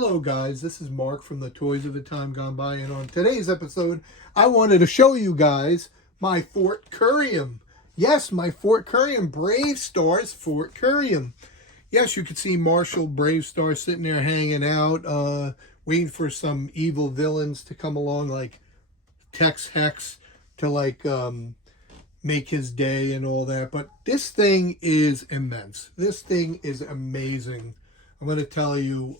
Hello guys, this is Mark from the Toys of a Time Gone By, and on today's episode I wanted to show you guys my Fort Kerium. Yes, my Fort Kerium, Bravestarr's Fort Kerium. Yes, you can see Marshall Bravestarr sitting there hanging out, waiting for some evil villains to come along like Tex Hex to make his day and all that. But this thing is immense. This thing is amazing. I'm going to tell you,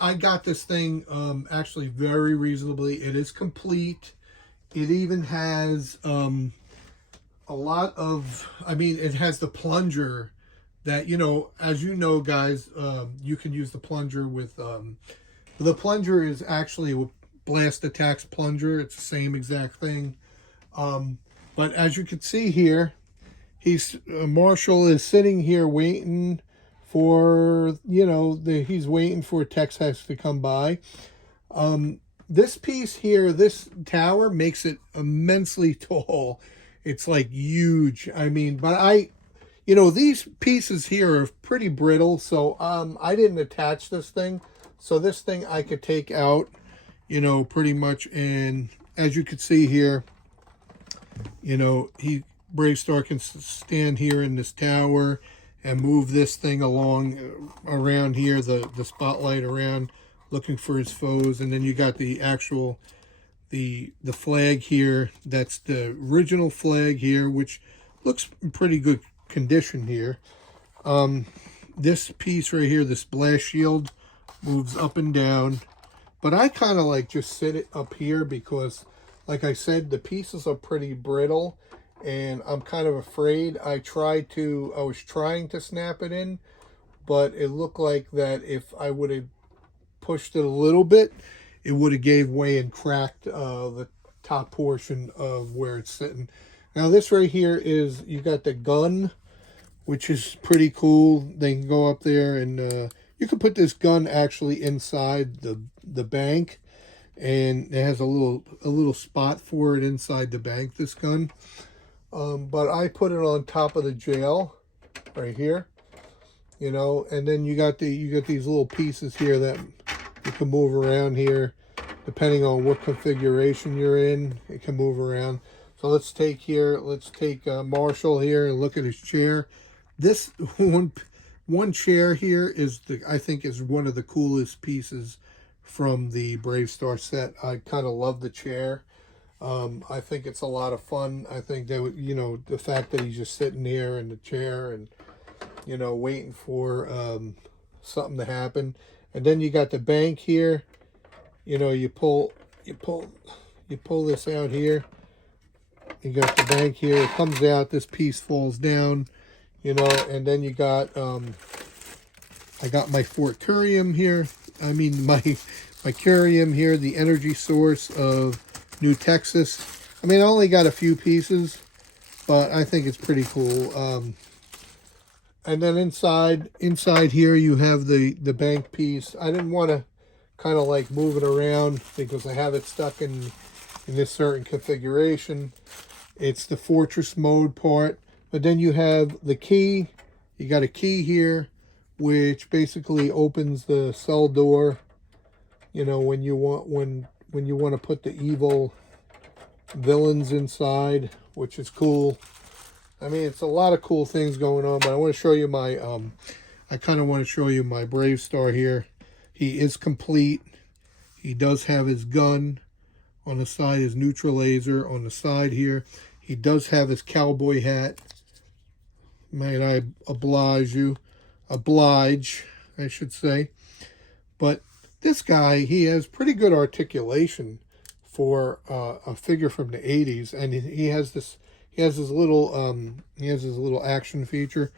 I got this thing actually very reasonably. It is complete. It even has a lot of, it has the plunger that, as you know, guys, you can use the plunger with, the plunger is actually a blast attacks plunger. It's the same exact thing. But as you can see here, Marshall is sitting here waiting for, he's waiting for Tex Hex to come by. This piece here, this tower makes it immensely tall. It's like huge. But these pieces here are pretty brittle, so I didn't attach this thing. So this thing I could take out, pretty much. And as you can see here, Bravestarr can stand here in this tower and move this thing along around here, the spotlight around, looking for his foes. And then you got the actual, the flag here. That's the original flag here, which looks in pretty good condition here. This piece right here, this blast shield, moves up and down. But I kind of just sit it up here because, like I said, the pieces are pretty brittle. And I'm kind of afraid. I was trying to snap it in, but it looked like that if I would have pushed it a little bit, it would have gave way and cracked the top portion of where it's sitting. Now this right here is, you got the gun, which is pretty cool. They can go up there and you can put this gun actually inside the bank, and it has a little spot for it inside the bank, this gun. But I put it on top of the jail right here, and then you got these little pieces here that you can move around here depending on what configuration you're in. It can move around. So let's take Marshall here and look at his chair. This one chair here is I think is one of the coolest pieces from the Bravestarr set. I kind of love the chair. I think it's a lot of fun. I think that, the fact that he's just sitting here in the chair and, waiting for something to happen. And then you got the bank here. You pull this out here. You got the bank here. It comes out. This piece falls down, and then you got, I got my Fort Kerium here. My Kerium here, the energy source of New Texas. I only got a few pieces, but I think it's pretty cool. And then inside here you have the bank piece. I didn't want to kind of move it around because I have it stuck in this certain configuration. It's the fortress mode part, but then you have the key. You got a key here, which basically opens the cell door. When you want to put the evil villains inside, which is cool. It's a lot of cool things going on, but I want to show you my, I kind of want to show you my Bravestarr here. He is complete. He does have his gun on the side, his neutral laser on the side here. He does have his cowboy hat. Might I oblige, I should say. But this guy, he has pretty good articulation for a figure from the 80s, and he has his little action feature.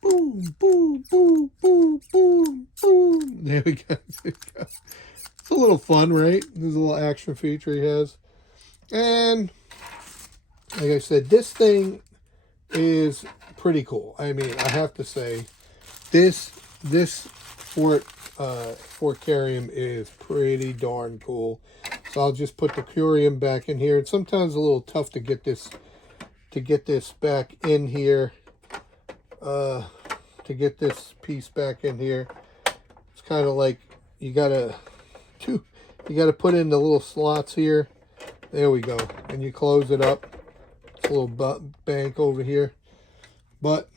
Boom, boom, boom, boom, boom, boom. There we go. It's a little fun, right? There's a little action feature he has. And like I said, this thing is pretty cool. I have to say, this Fort Kerium is pretty darn cool. So I'll just put the Kerium back in here. It's sometimes a little tough to get this back in here. To get this piece back in here. It's kind of like you gotta put in the little slots here. There we go, and you close it up. It's a little bank over here. But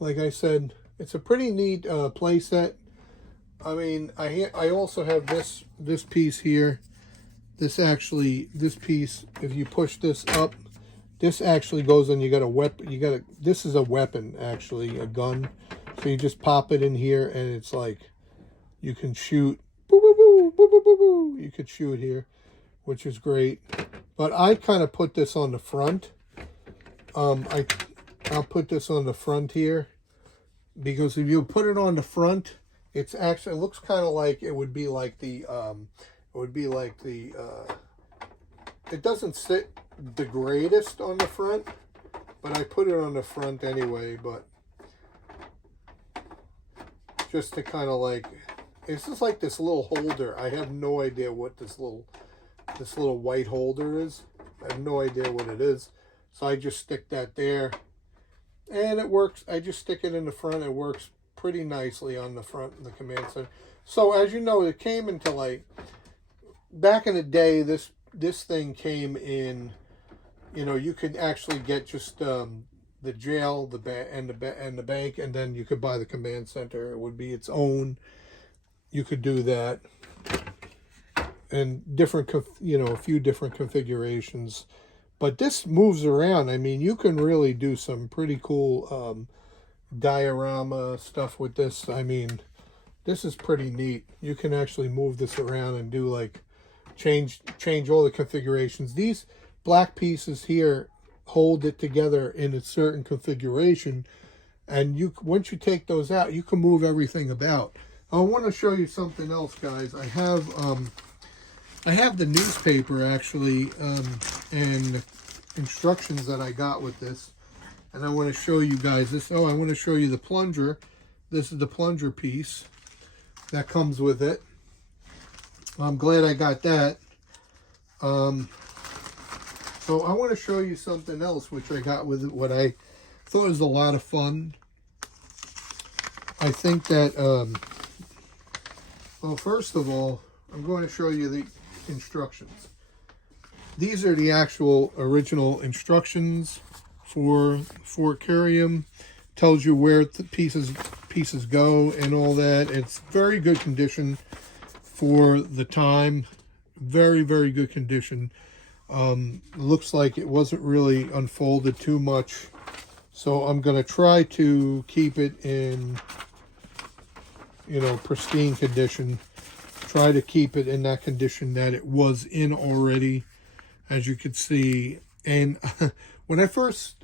like I said, it's a pretty neat play set. I mean, I also have this piece here. This piece, if you push this up, this actually goes on. You got a weapon. This is a weapon, actually, a gun. So you just pop it in here, and it's like you can shoot. Boo, boo, boo, boo, boo, boo, boo. You could shoot here, which is great. But I kind of put this on the front. I'll put this on the front here, because if you put it on the front, it looks kind of like it would be like the it doesn't sit the greatest on the front, but I put it on the front anyway. But just to kind of like, it's just like this little holder. I have no idea what this little white holder is. I have no idea what it is. So I just stick that there, and it works. I just stick it in the front. It works pretty nicely on the front of the command center. So as you know, it came into, like, back in the day, this thing came in, you know, you could actually get just the jail, the bank, and then you could buy the command center. It would be its own. You could do that, and a few different configurations. But this moves around. I mean, you can really do some pretty cool diorama stuff with this. I mean, this is pretty neat. You can actually move this around and do, like, change all the configurations. These black pieces here hold it together in a certain configuration, and once you take those out, you can move everything about. I want to show you something else, guys. I have the newspaper, actually, and instructions that I got with this, and I want to show you guys this. I want to show you the plunger. This is the plunger piece that comes with it. I'm glad I got that. So I want to show you something else which I got with it, what I thought was a lot of fun. I think that, well, first of all, I'm going to show you the instructions. These are the actual original instructions for Fort Kerium. Tells you where the pieces go and all that. It's very good condition for the time. Very, very good condition. Looks like it wasn't really unfolded too much. So I'm going to try to keep it in, pristine condition. Try to keep it in that condition that it was in already, as you can see. And when I first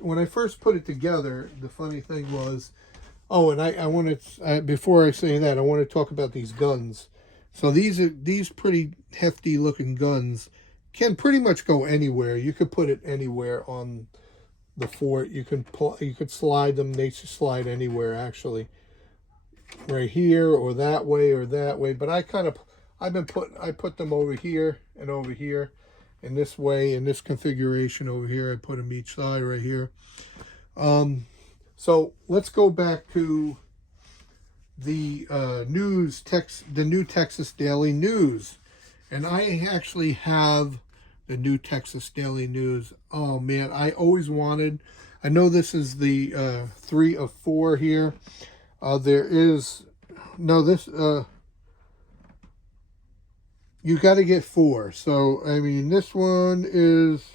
put it together, the funny thing was, and I wanted, before I say that, I want to talk about these guns. So these pretty hefty looking guns can pretty much go anywhere. You could put it anywhere on the fort. You could slide them. They should slide anywhere, actually, right here or that way or that way. But I put them over here and over here, in this way, in this configuration over here. I put them each side right here. So let's go back to the the New Texas Daily News. And I actually have the New Texas Daily News. Oh man, I always wanted, I know this is the 3 of 4 here. There is, no, this, you got to get 4. So, I mean, this one is,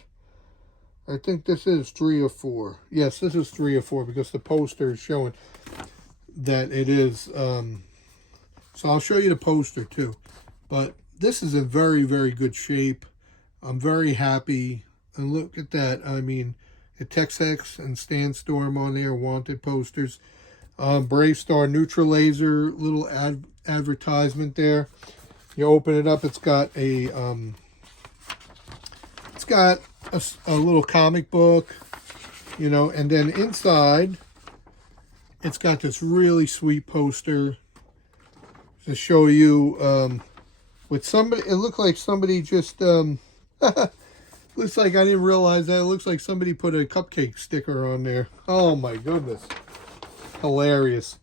I think this is 3 or 4. Yes, this is 3 or 4, because the poster is showing that it is. So I'll show you the poster too. But this is in very, very good shape. I'm very happy. And look at that. I mean, the Tex-Hex and Sandstorm on there, wanted posters. Bravestarr neutral laser, little advertisement there. You open it up, it's got a little comic book, and then inside it's got this really sweet poster to show you with somebody. It looked like somebody just looks like, I didn't realize that. It looks like somebody put a cupcake sticker on there. Oh my goodness. Hilarious.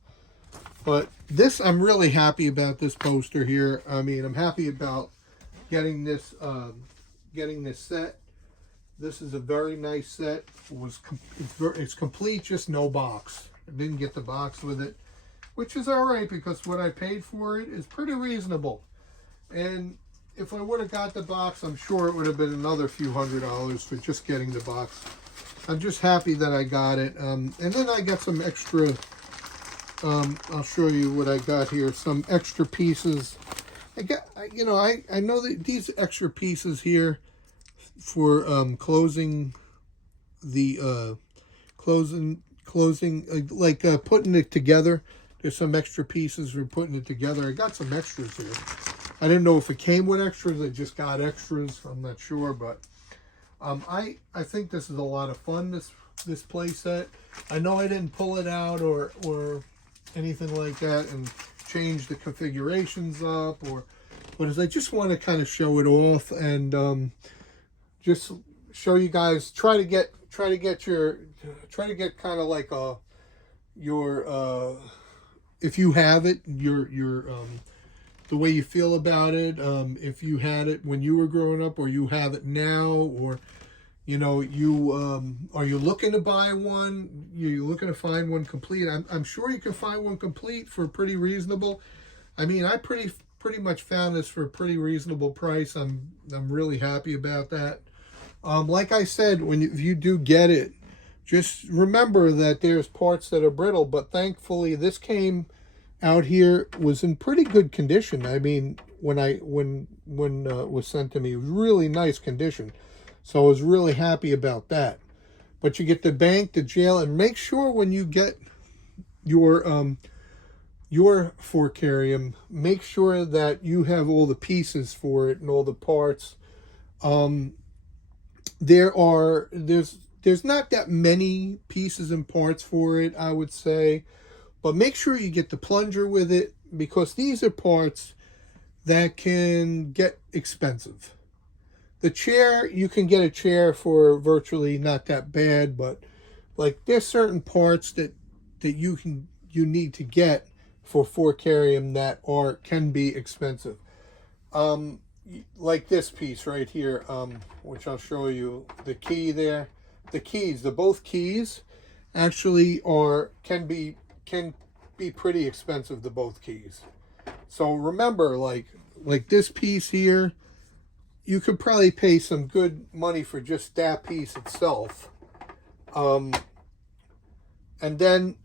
But this, I'm really happy about this poster here. I mean, I'm happy about getting this set. This is a very nice set. It's complete, just no box. I didn't get the box with it, which is all right because what I paid for it is pretty reasonable. And if I would have got the box, I'm sure it would have been another few $100s for just getting the box. I'm just happy that I got it. And then I got some extra, I'll show you what I got here. Some extra pieces. I know that these extra pieces here for closing the, putting it together. There's some extra pieces for putting it together. I got some extras here. I didn't know if it came with extras. I just got extras. I'm not sure, but I think this is a lot of fun. This play set. I know I didn't pull it out or anything like that and change the configurations up but I just want to kind of show it off and just show you guys. Try to get kind of like your if you have it, your the way you feel about it, if you had it when you were growing up or you have it now, or you know, are you looking to buy one? You're looking to find one complete. I'm sure you can find one complete for pretty reasonable. I mean, I pretty much found this for a pretty reasonable price. I'm really happy about that. Like I said, if you do get it, just remember that there's parts that are brittle, but thankfully this came out here, was in pretty good condition. I mean, when it was sent to me, it was really nice condition. So I was really happy about that. But you get the bank, the jail, and make sure when you get your Fort Kerium, make sure that you have all the pieces for it and all the parts. There's not that many pieces and parts for it, I would say. But make sure you get the plunger with it, because these are parts that can get expensive. The chair, you can get a chair for virtually not that bad, but like there's certain parts that you need to get for Fort Kerium that can be expensive. Like this piece right here, which I'll show you, the key there. Both keys actually can be pretty expensive, the both keys. So remember, like this piece here, you could probably pay some good money for just that piece itself. And then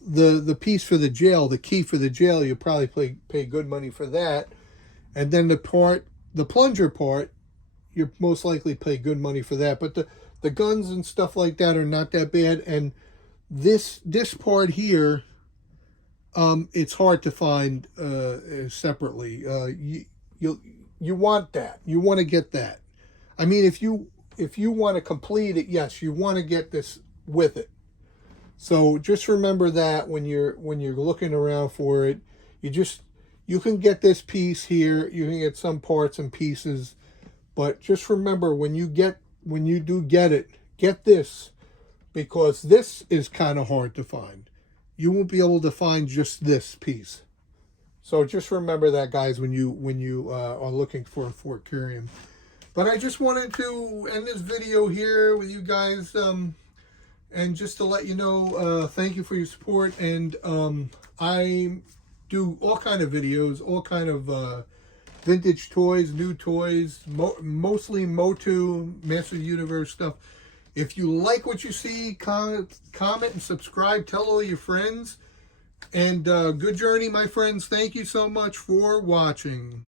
the piece for the jail, the key for the jail, you probably pay good money for that. And then the plunger part, you most likely pay good money for that. But the guns and stuff like that are not that bad. And this part here, it's hard to find separately. You want that. You want to get that. I mean, if you want to complete it, yes, you want to get this with it. So just remember that when you're looking around for it, you can get this piece here. You can get some parts and pieces, but just remember when you do get it, get this, because this is kind of hard to find. You won't be able to find just this piece. So just remember that, guys, when you are looking for a Fort Kerium. But I just wanted to end this video here with you guys, and just to let you know, thank you for your support. And I do all kind of videos, all kind of vintage toys, new toys, mostly Motu, Master of the Universe stuff. If you like what you see, comment and subscribe. Tell all your friends. And good journey, my friends. Thank you so much for watching.